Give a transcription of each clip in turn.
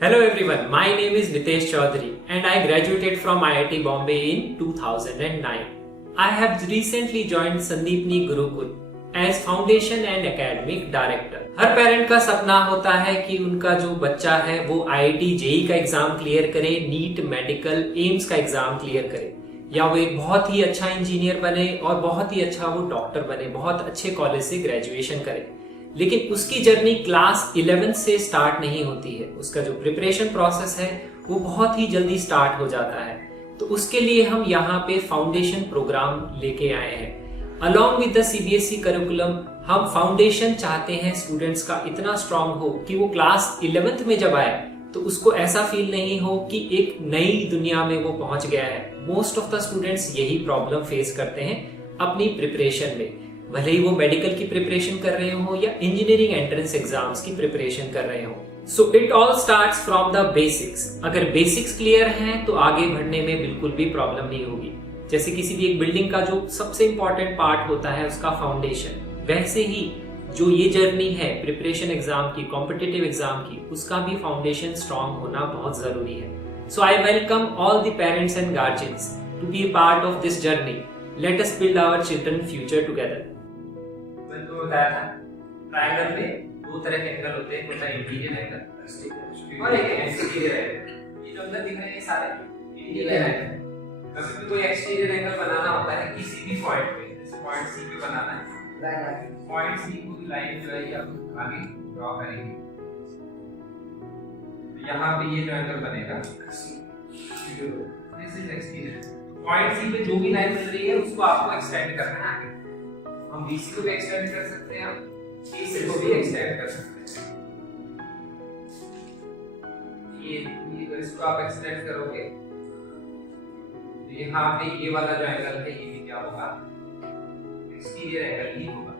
Hello everyone, my name is Nitesh Chaudhary and I graduated from IIT Bombay in 2009. I have recently joined Sandeepni Gurukul as Foundation and Academic Director. Her parent का सपना होता है कि उनका जो बच्चा है वो IIT जेई का एग्जाम क्लियर करे, नीट मेडिकल एम्स का एग्जाम क्लियर करे या वो एक बहुत ही अच्छा इंजीनियर बने और बहुत ही अच्छा वो डॉक्टर बने, बहुत अच्छे कॉलेज से ग्रेजुएशन करे। लेकिन उसकी जर्नी क्लास 11 से स्टार्ट नहीं होती है। उसका जो प्रिपरेशन प्रोसेस है वो बहुत ही जल्दी स्टार्ट हो जाता है। तो उसके लिए हम यहाँ पे फाउंडेशन प्रोग्राम लेके आए हैं। Along with the CBSE curriculum हम फाउंडेशन चाहते हैं स्टूडेंट्स का इतना स्ट्रांग हो कि वो क्लास 11th में जब आए तो उसको ऐसा फील नहीं हो कि एक नई दुनिया में वो पहुंच गया है। मोस्ट ऑफ द स्टूडेंट्स यही प्रॉब्लम फेस करते हैं अपनी प्रिपरेशन में, भले ही वो मेडिकल की प्रिपरेशन कर रहे हो या इंजीनियरिंग एंट्रेंस एग्जाम्स की प्रिपरेशन कर रहे हो। So it all starts from the basics. अगर बेसिक्स क्लियर हैं तो आगे बढ़ने में बिल्कुल भी प्रॉब्लम नहीं होगी। जैसे किसी भी एक बिल्डिंग का जो सबसे इंपॉर्टेंट पार्ट होता है उसका फाउंडेशन, वैसे ही जो ये जर्नी है प्रिपरेशन एग्जाम की, कॉम्पिटिटिव एग्जाम की, उसका भी फाउंडेशन स्ट्रांग होना बहुत जरूरी है। So I welcome all the parents and guardians to be a part of this journey. Let us build our children future together. मैंने बताया था ट्रायंगल में दो तरह के एंगल होते हैं, होता है इंटीरियर एंगल और एक एक्सटीरियर एंगल। ये जो अंदर दिख रहे हैं सारे इंटीरियर एंगल। कभी भी कोई एक्सटीरियर एंगल बनाना होता है किसी भी पॉइंट पे, जैसे पॉइंट सी पे बनाना है, पॉइंट सी को लाइन जो है ये हम आगे ड्रॉ करेंगे। तो यहाँ पे ये जो एंगल बनेगा this is exterior. Point C पे जो भी लाइन बन रही है उसको आपको एक्सटेंड करना है आगे। हम BC को भी एक्सटेंड कर सकते हैं, हम AC को भी एक्सटेंड कर सकते हैं। ये इसको आप एक्सटेंड करोगे तो यहाँ पे ये वाला जो एंगल है ये भी क्या होगा, एक्सटीरियर एंगल ही होगा।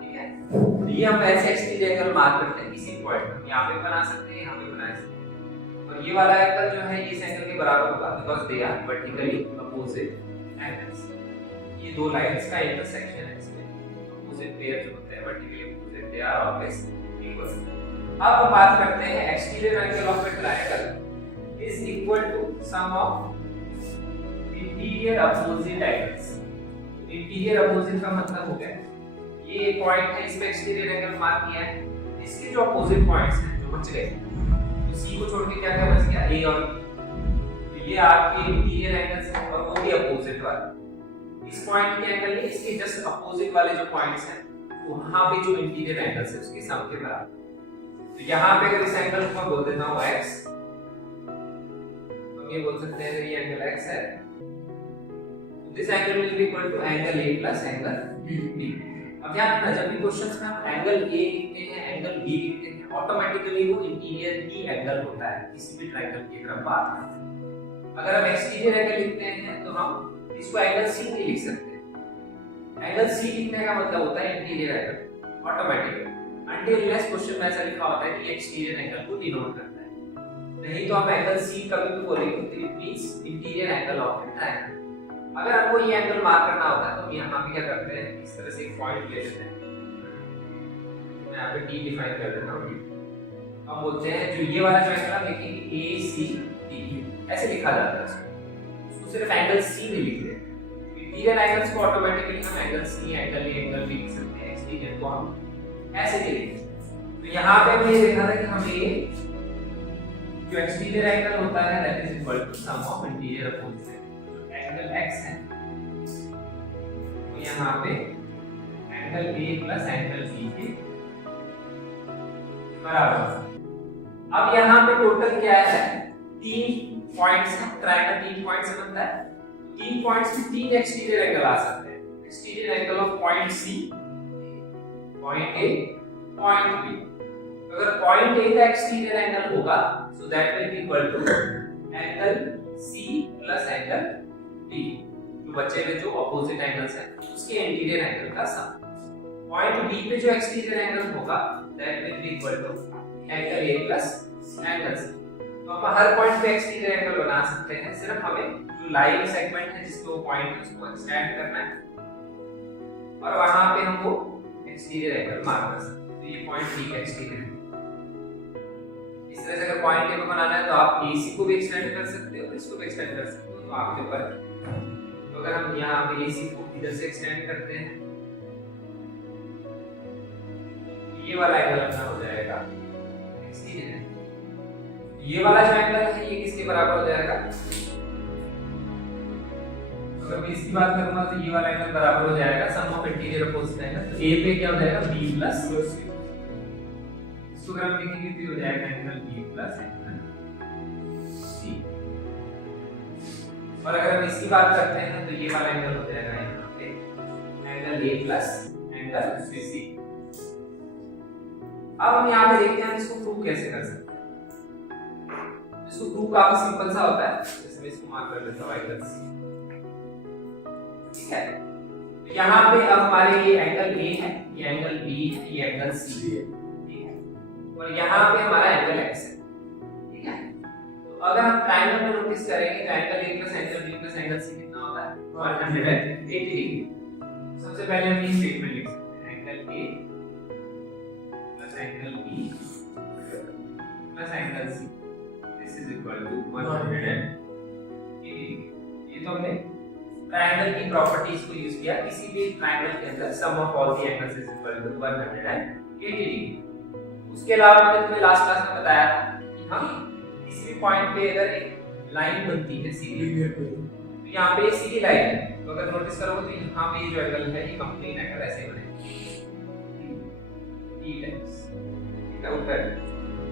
ठीक है, तो ये हम ऐसे एक्सटीरियर एंगल मार्क करते हैं किसी पॉइंट पे, यहाँ पे बना सकते हैं, यहाँ पे बना सकते हैं। और ये वाला एंगल जो है इस एंगल के बराबर होगा because they are vertically opposite angles. ये दो लाइंस का इंटरसेक्शन है, ऑपोजिट पेयर जो होते हैं vertically opposite, they are always equal. अब हम बात करते हैं exterior angle of a triangle is equal to sum of interior opposite angles. Interior opposite का मतलब हो गया ये एक पॉइंट है, इस पे एक्सटीरियर एंगल मार्क किया है, इसके जो अपोजिट पॉइंट्स हैं जो बच गए, तो सी को छोड़ के क्या क्या बच गया, ए और बी। तो ये आपके इंटीरियर एंगल्स हैं और वो भी अपोजिट वाले। इस पॉइंट के एंगल नहीं, इसके जस्ट अपोजिट वाले जो पॉइंट्स हैं वहां पे जो इंटीरियर एंगल्स है उसके सम के बराबर। तो यहाँ पे अगर इस एंगल को मैं बोल देता हूँ x, हम ये बोल सकते हैं ये एंगल x है, तो this angle will be equal to angle a plus angle b। अब ध्यान रखना जब भी क्वेश्चंस में हम एंगल a लिखते हैं, एंगल b लिखते हैं, ऑटोमेटिकली वो इंटीरियर ही एंगल होता है किसी भी ट्रायंगल की अगर हम बात करते हैं। अगर हम एक्सटीरियर एंगल लिखते हैं तो हम इसको एंगल सी नहीं लिख सकते। एंगल सी लिखने का मतलब होता है interior angle automatically, until unless question में ऐसा लिखा होता है कि एक्सटीरियर एंगल को डिनोट करता है। नहीं तो आप एंगल सी कभी भी बोलेंगे तो it means interior angle of the triangle. अगर आपको ये एंगल मार्क करना होता है तो हम यहाँ पे क्या करते हैं, इस तरह से एक पॉइंट ले लेते हैं, मैं यहाँ पे डी डिफाइन कर देता हूँ। हम बोलते हैं जो ये वाला जो एंगल हम लिखेंगे ए सी डी, ऐसे लिखा जाता है उसको सिर्फ एंगल सी नहीं लिखते। इंटीरियर एंगल्स को ऑटोमेटिकली हम angle C, angle A, angle B लिख सकते हैं, एक्सटीरियर को हम ऐसे नहीं लिखते। तो यहाँ पे हमने देखा था कि हम ये जो एक्सटीरियर एंगल होता है that is equal to sum of interior opposite angle x है, तो यहाँ पे angle a plus angle b के बराबर। अब यहाँ पे टोटल क्या है, 3 पॉइंट्स हैं, ट्रायंगल 3 पॉइंट से बनता है। 3 पॉइंट्स में 3 एक्सटीरियर एंगल आ सकते हैं। Exterior angle of point C, point A, point B। अगर पॉइंट A का एक्सटीरियर एंगल होगा so that will be equal to angle C plus angle B, जो बचे हुए जो अपोजिट एंगल्स हैं उसके इंटीरियर एंगल का सम। पॉइंट B पे जो एक्सटीरियर एंगल होगा that will be equal to angle A plus angle C। तो हम हर पॉइंट पे एक्सटीरियर एंगल बना सकते हैं, सिर्फ हमें जो लाइन सेगमेंट है जिसको वो पॉइंट है उसको एक्सटेंड करना है और वहां पे हम वो एक्सटीरियर एंगल मार्क कर सकते हैं। तो ये पॉइंट B का एक्सटीरियर इस इस तरह से अगर पॉइंट ए को बनाना है तो आप AC को भी एक्सटेंड कर सकते हो, इसको भी एक्सटेंड कर सकते हो, तो आपके ऊपर। तो अगर हम यहाँ पे AC को इधर से एक्सटेंड करते हैं, ये वाला एंगल अपना हो जाएगा 60 है। ये वाला जो एंगल है ये किसके बराबर हो जाएगा? अगर मैं इसकी बात करूंगा तो ये वाला एंगल बराबर हो जाएगा सम ऑफ इंटीरियर अपोजिट एंगल। तो A पे क्या हो जाएगा? B plus C। इसको अगर हम लिखेंगे तो हो जाएगा angle B plus angle C। और अगर हम इसकी बात करते हैं तो ये वाला एंगल हो जाएगा यहाँ पे angle A plus angle C। अब हम यहाँ पे देखते हैं हम इसको प्रूव कैसे कर सकते हैं। इसको प्रूव काफी सिंपल सा होता है। जैसे मैं इसको मार्क कर लेता हूँ एंगल C, ठीक है। तो यहाँ पे अब हमारे ये एंगल A है, ये एंगल B है, ये एंगल C है, ठीक है। और यहाँ पे हमारा एंगल X है, ठीक है। तो अगर हम ट्रायंगल में नोटिस करेंगे तो angle A plus angle B plus angle C कितना होता है? 180 डिग्री। सबसे पहले हम ये स्टेटमेंट लिख सकते हैं, angle A plus angle B plus angle C this is equal to 180 degree. ये तो हमने ट्रायंगल की प्रॉपर्टीज को यूज किया। किसी भी ट्रायंगल के अंदर sum of all the angles is equal to 180 degree. उसके अलावा मैंने तुम्हें लास्ट क्लास में बताया था कि हम किसी भी पॉइंट पे अगर एक लाइन बनती है सीधी, तो यहाँ पे सीधी लाइन है, तो अगर नोटिस करोगे तो यहाँ पे जो एंगल है ये कंप्लीट एंगल ऐसे बनेगा, ठीक है। ऊपर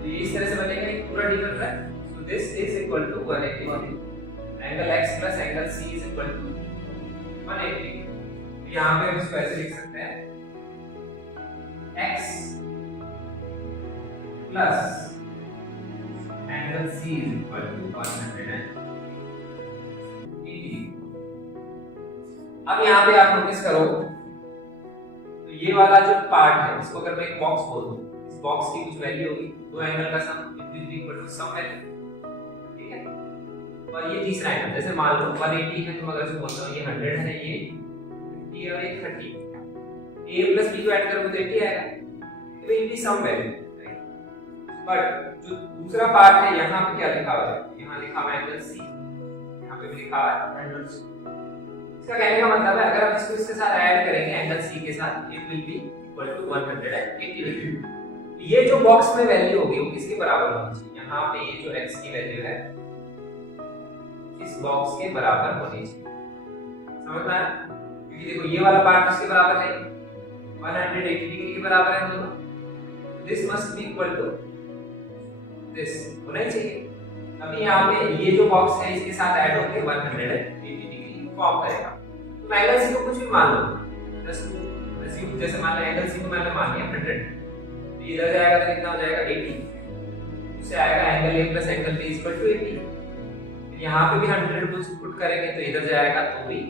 तो ये इस तरह से बनेगा, एक पूरा डी बन रहा है। So this is equal to 180 degree. Angle x plus angle C is equal to 180। यहाँ पे हम इसको ऐसे लिख सकते हैं, x plus angle C is equal to 180। अब यहाँ पे आप नोटिस करो तो ये वाला जो पार्ट है इसको अगर मैं एक बॉक्स बोल दूं, इस बॉक्स की कुछ वैल्यू होगी, दो एंगल का sum is equal to some value, ठीक है। और ये तीसरा एंगल, जैसे मान लो 180 है तो मैं अगर इसको बोलता हूँ ये 100 है, ये 50 और ये 30, a प्लस b को ऐड करोगे तो 80 आएगा, तो ये भी सम वैल्यू। बट जो दूसरा पार्ट है यहाँ पे क्या लिखा हुआ है? यहाँ लिखा हुआ है एंगल C, यहाँ पे भी लिखा हुआ है एंगल C। इसका कहने का मतलब है अगर हम इसको इसके साथ ऐड करेंगे एंगल C के साथ, it will be equal to 180 degree. ये जो बॉक्स में वैल्यू होगी वो किसके बराबर होनी चाहिए? यहाँ पे ये जो x की वैल्यू है इस बॉक्स के बराबर होनी चाहिए, समझ में आया? क्योंकि देखो ये वाला पार्ट इसके बराबर है, 180 डिग्री के बराबर है दोनों। This must be equal to this होना ही चाहिए। अभी यहाँ पे ये जो बॉक्स है इसके साथ ऐड होके 180 डिग्री फॉर्म करेगा। तो एंगल C को कुछ भी मान लो, जैसे मान लो एंगल C को मैंने मान लिया 100, तो इधर जाएगा तो कितना हो जाएगा 80, उससे आएगा angle A plus angle B equal to 80। यहाँ पे भी 100 पुट करेंगे तो इधर जाएगा तो भी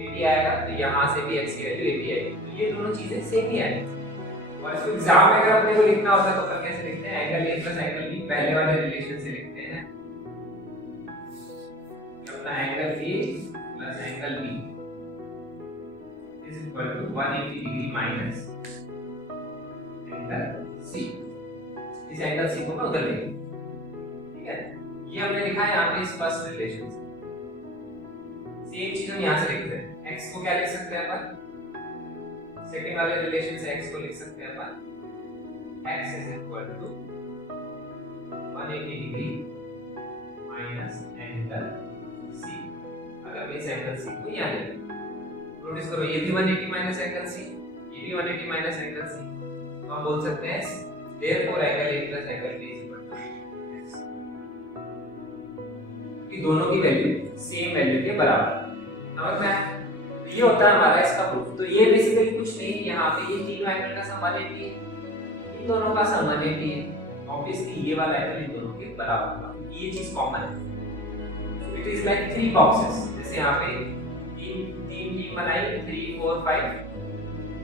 80 आएगा, तो यहाँ से भी x की वैल्यू 80 आएगी। तो ये दोनों चीजें सेम ही आएंगी। और इसको एग्जाम में अगर अपने को लिखना होता है तो अपन कैसे लिखते हैं? Angle A plus angle B पहले वाले रिलेशन से लिखते हैं, अपना angle A plus angle B is equal to 180 degree minus angle C। इस एंगल C को मैं उधर ले लूं, ठीक है। ये हमने लिखा है यहाँ पे इस फर्स्ट रिलेशन से। सेम चीज हम यहाँ से लिखते हैं, x को क्या लिख सकते हैं अपन? सेकंड वाले रिलेशन से x को लिख सकते हैं अपन, x is equal to 180 degree minus angle C। अगर मैं इस एंगल C को यहाँ ले लूं, नोटिस करो ये भी 180 माइनस एंगल C, ये भी 180 माइनस एंगल C, तो हम बोल सकते हैं therefore angle A plus angle B is equal to x। कि दोनों की वैल्यू सेम वैल्यू के बराबर, समझ में आया? ये होता है हमारा इसका प्रूफ। तो ये बेसिकली कुछ नहीं, यहाँ पे ये तीनों एंगल का सम 180 है, इन दोनों का सम 180 है। ऑब्वियसली ये वाला एंगल इन दोनों के बराबर होगा, ये चीज कॉमन है। इट इज लाइक 3 बॉक्सेस, जैसे यहाँ पे तीन टीम बनाई 3 4 5,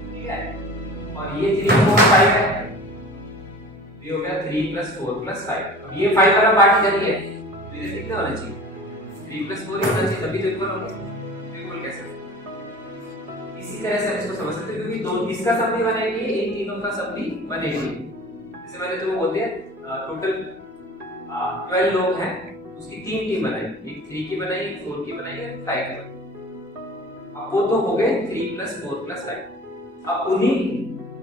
ठीक है। और ये 3 4 5 है, ये हो गया 3 + 4 + 5। अब ये 5 वाला पार्ट इधर ही है, तो इधर कितना होना चाहिए? 3 + 4 होना चाहिए, तभी तो इक्वल होंगे। इक्वल कैसे? इसी तरह से हम इसको समझ सकते हैं, क्योंकि दोनों इसका सम भी 180 है, इन तीनों का सम भी 180 है। जैसे मैंने तुम्हें बोल दिया टोटल 12 लोग हैं, उसकी 3 टीम बनाई, एक 3 की बनाई, एक 4 की बनाई, एक 5 की बनाई। अब वो तो हो गए 3 + 4 + 5। अब उन्हीं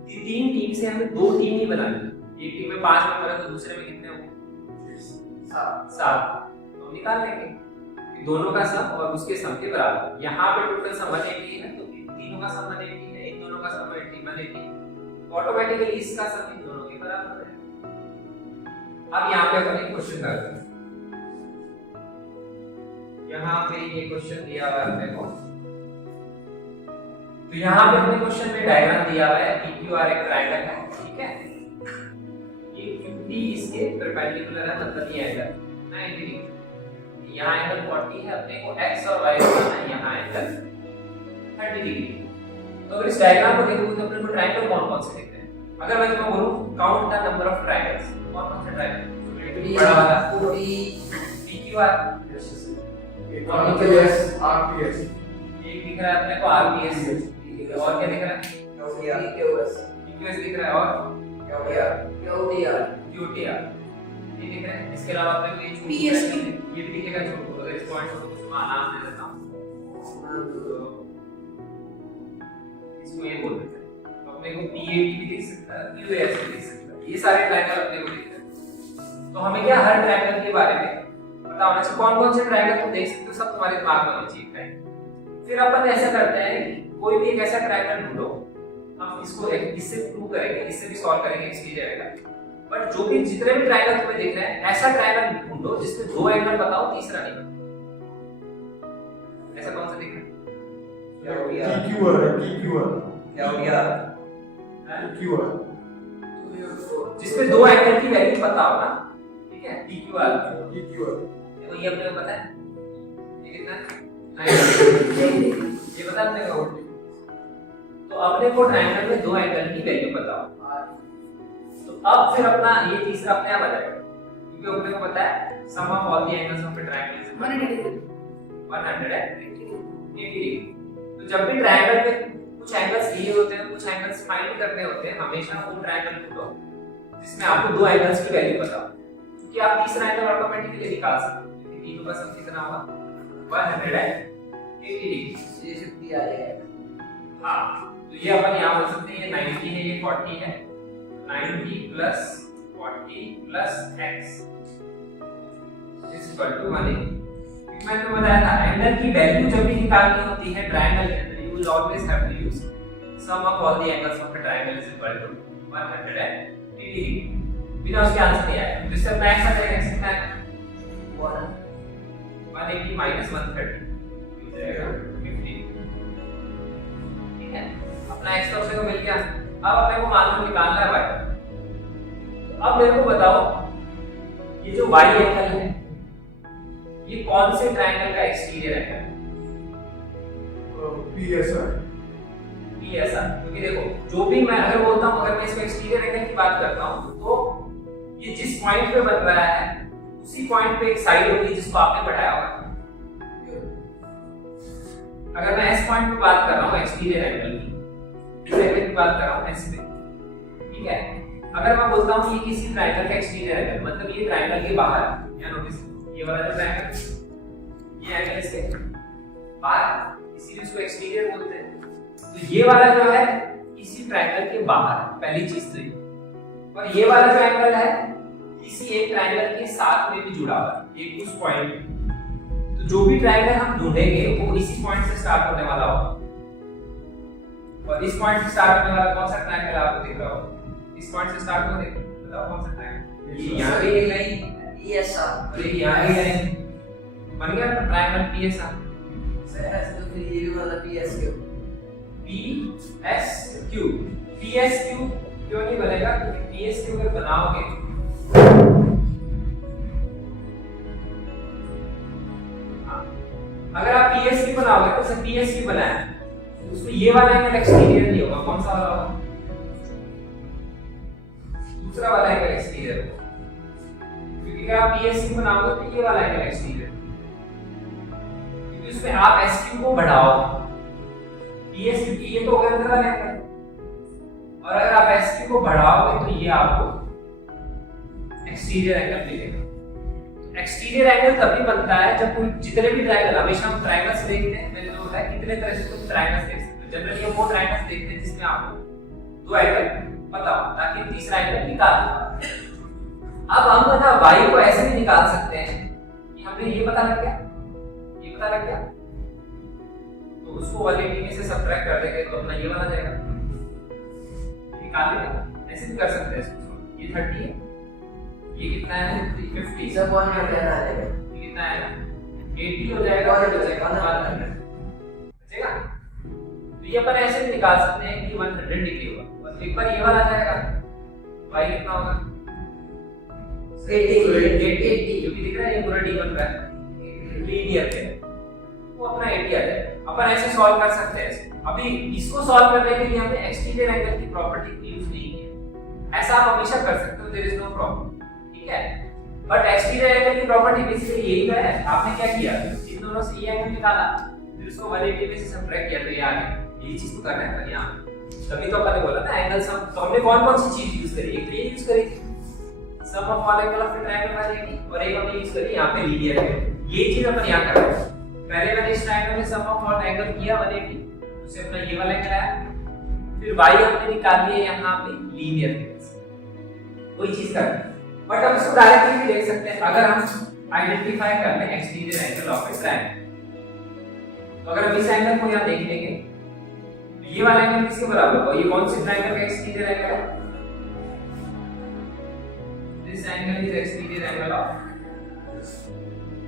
3 टीम से हमें 2 टीम ही बनानी है। एक टीम में 5 मेंबर है तो दूसरे में कितने होंगे? 7। तो हम निकाल लेंगे दोनों का सम और उसके सम के बराबर। यहाँ पे टोटल सम 180 है तो तीनों का सम 180 है, इन दोनों का सम 180 है, तो ऑटोमेटिकली इसका सम इन दोनों के बराबर है। अब यहाँ पे अपन एक क्वेश्चन करते हैं। यहाँ पे ये क्वेश्चन दिया हुआ है अपने को, तो यहाँ पे अपने क्वेश्चन में डायग्राम दिया हुआ है, PQR एक ट्रायंगल है, ठीक है। ये QT इसके परपेंडिकुलर है, मतलब ये एंगल 90 डिग्री। यहाँ एंगल 40 है, अपने को x और y बनाना है, यहाँ एंगल 30 डिग्री। तो अगर इस डायग्राम को देखोगे तो अपने को ट्रायंगल कौन-कौन से दिखते हैं? अगर मैं तुम्हें बोलूं count the number of triangles, कौन-कौन से ट्रायंगल? बड़ा वाला PQR, और RPS, एक दिख रहा है अपने को RPS, और क्या दिख रहा है? QS दिख रहा है, और QTR ये दिख रहा है। इसके अलावा अपने को ये भी दिखेगा छोटू। अगर इस पॉइंट को कुछ नाम दे देता हूं तो इसको ये बोल देते हैं, तो अपने को PAT भी दिख सकता है, QS भी दिख सकता है। ये सारे ट्रायंगल अपने को दिखते हैं। तो हमें क्या हर ट्रायंगल के बारे में पता होना चाहिए। कौन-कौन से ट्रायंगल तुम देख सकते हो, सब तुम्हारे दिमाग में होना चाहिए। फिर अपन ऐसा करते हैं कि कोई भी एक ऐसा ट्रायंगल ढूंढो, हम इसको इससे प्रूव करेंगे, इससे भी सॉल्व करेंगे, इसलिए रहेगा। बट जो भी जितने भी ट्रायंगल तुम्हें दिख रहे हैं, ऐसा ट्रायंगल ढूंढो जिसमें 2 एंगल बताओ, तीसरा नहीं बताओ। ऐसा कौन सा दिख रहा है? PQR जिसमें 2 एंगल की वैल्यू पता हो ना, ठीक है। PQR देखो ये अपने को पता है, ये कितना है? 90। ये पता है अपने को। तो अपने को ट्रायंगल में 2 एंगल की वैल्यू पता हो, तो अब फिर अपना ये तीसरा अपने आप आ जाएगा, क्योंकि अपने को पता है sum of all the angles of a triangle is 180 degree. तो जब भी ट्रायंगल में कुछ एंगल्स दिए होते हैं, कुछ एंगल्स फाइंड करने होते हैं, हमेशा वो ट्रायंगल ढूंढो जिसमें आपको 2 एंगल्स की वैल्यू पता हो, क्योंकि आप तीसरा एंगल ऑटोमेटिकली निकाल सकते हो। क्योंकि तीनों का सम कितना होगा? 180 डिग्री। ये 50 आ जाएगा। हाँ, तो ये अपन यहाँ बोल सकते हैं ये 90 है, ये 40 है। 90 + 40 + x इज इक्वल टू 180। मैंने तो बताया था एंगल की वैल्यू जब भी निकालनी होती है ट्रायंगल के अंदर, you will always have to use sum of all the angles of a triangle is equal to 180 degree. बिना उसके आंसर नहीं आएगा। तो इससे अपना x आ जाएगा, x कितना है? 180 - 130 हो जाएगा 50। ठीक है, अपना x तो अपने को मिल गया। अब अपने को मान लो निकालना है y। तो अब मेरे को बताओ ये जो y एंगल है ये कौन से ट्रायंगल का एक्सटीरियर एंगल है? PSR। क्योंकि देखो जो भी मैं अगर बोलता हूं, अगर मैं इसमें एक्सटीरियर एंगल की बात करता हूं तो ये जिस पॉइंट पे बन रहा है उसी पॉइंट पे एक साइड होगी जिसको आपने बढ़ाया होगा। अगर मैं S पॉइंट पे बात कर रहा हूं एक्सटीरियर एंगल की, इस एंगल की बात कर रहा हूं S पे, ठीक है। अगर मैं बोलता हूं ये किसी ट्रायंगल का एक्सटीरियर एंगल, मतलब ये ट्रायंगल के बाहर, या नोटिस ये वाला जो ट्रायंगल, ये एंगल इसके बाहर, इसीलिए इसको एक्सटीरियर बोलते हैं। तो ये वाला जो है इसी ट्रायंगल के बाहर, पहली चीज तो ये। और ये वाला जो एंगल है किसी एक ट्रायंगल के साथ में भी जुड़ा हुआ है, एक उस पॉइंट पे। तो जो भी ट्रायंगल हम ढूंढेंगे वो इसी पॉइंट से स्टार्ट होने वाला होगा। और इस पॉइंट से स्टार्ट होने वाला कौन सा ट्रायंगल आपको दिख रहा होगा? इस पॉइंट से स्टार्ट होने, बताओ कौन सा ट्रायंगल? ये यहां पे एक लाइन, PSR। और ये यहां की लाइन बन गया तो ट्रायंगल PSR। सर ऐसे तो फिर ये भी वाला PSQ। PSQ क्यों नहीं बनेगा? क्योंकि PSQ अगर बनाओगे अगर आप PSQ बनाओगे तो जैसे PSQ बनाया उसमें ये वाला एंगल एक्सटीरियर नहीं होगा। कौन सा वाला होगा? दूसरा वाला एंगल एक्सटीरियर होगा, क्योंकि अगर आप PSQ बनाओगे तो ये वाला एंगल एक्सटीरियर, क्योंकि उसमें आप SQ को बढ़ाओगे। PSQ की ये तो हो गया अंदर वाला एंगल, और अगर आप SQ को बढ़ाओगे तो ये आपको एक्सटीरियर एंगल मिलेगा। एक्सटीरियर एंगल तभी बनता है जब कोई जितने भी ट्रायंगल, हमेशा हम ट्रायंगल्स देखते हैं, मैंने तो बताया कितने तरह से तुम ट्रायंगल्स देख सकते हो। जनरली हम वो ट्रायंगल्स देखते हैं जिसमें आपको दो एंगल पता हो ताकि तीसरा एंगल निकाल दो। अब हम ना y को ऐसे भी निकाल सकते हैं कि हमें ये पता लग गया, ये पता लग गया, तो उसको 180 में से सब्ट्रैक्ट कर देंगे तो अपना ये वाला जाएगा, निकाल लेंगे। ऐसे भी कर सकते हैं इसको। ये 30 है, ये कितना है 50, सब वन में क्या आ जाएगा, ये कितना है 80 हो जाएगा और बचेगा 100 बचेगा। तो ये अपन ऐसे भी निकाल सकते हैं कि 100 डिग्री होगा और एक बार ये वाला जाएगा, y कितना होगा 80 जो भी दिख रहा है, ये पूरा d बन रहा है लीनियर पे, वो अपना 80 आ जाएगा। अपन ऐसे सॉल्व कर सकते हैं इसको। अभी इसको सॉल्व करने के लिए हमने एक्सटीरियर एंगल की प्रॉपर्टी यूज नहीं की, ऐसा आप हमेशा कर सकते हो, देयर इज नो प्रॉब्लम, ठीक है। बट एक्सटीरियर एंगल की प्रॉपर्टी बेसिकली यही तो है। आपने क्या किया, इन दोनों से ये एंगल निकाला, फिर उसको 180 में से सब्ट्रैक्ट किया, तो ये आ गया। यही चीज तो कर रहे हैं यहां, तभी तो अपन ने बोला ना एंगल सम। तो हमने कौन कौन सी चीज यूज करी, एक ये यूज करी थी sum of all angle of the triangle 180, और एक हमने यूज करी यहां पे लीनियर एंगल। ये चीज अपन यहां कर रहे हैं। पहले मैंने इस ट्रायंगल में सम ऑफ ऑल एंगल किया 180, उससे अपना ये वाला एंगल आया, फिर y हमने निकाल लिया यहां पे लीनियर एंगल से, वही चीज कर रहे हैं। बट हम इसको डायरेक्टली भी देख सकते हैं अगर हम आइडेंटिफाई कर लें exterior angle of a triangle. तो अगर हम इस एंगल को यहां देख लेंगे तो ये वाला एंगल किसके बराबर होगा, ये कौन से ट्रायंगल का एक्सटीरियर एंगल है, this angle is exterior angle of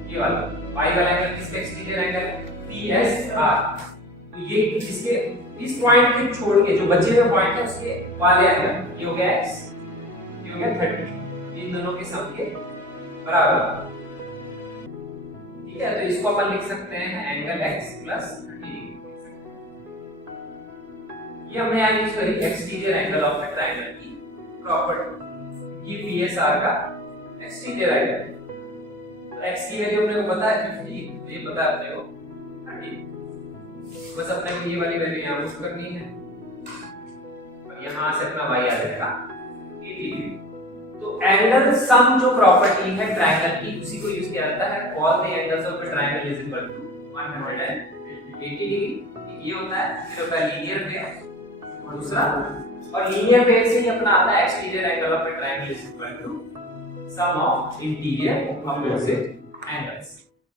ये वाला y वाला एंगल किसका एक्सटीरियर एंगल है PSR। तो ये इसके इस पॉइंट को छोड़ के जो बचे हुए पॉइंट है उसके वाले एंगल ये हो गया x, ये हो गया 30, इन दोनों के सम के बराबर, ठीक है। तो इसको अपन लिख सकते हैं एंगल x प्लस 30। ये हमने यहाँ यूज करी exterior angle of the triangle की प्रॉपर्टी, ये PSR का एक्सटीरियर एंगल। तो x की वैल्यू अपने को पता है 50, तो ये पता है अपने को 30, बस अपने को ये वाली वैल्यू यहाँ पुट करनी है और यहाँ से अपना y आ जाएगा 80 डिग्री। तो एंगल सम जो प्रॉपर्टी है ट्रायंगल की, उसी को यूज किया जाता है, all the angles of the triangle is equal to 180 degree. ये होता है, फिर होता है लीनियर पेयर और दूसरा, और लीनियर पेयर से ही अपना आता है exterior angle of the triangle is equal to sum of interior opposite angles.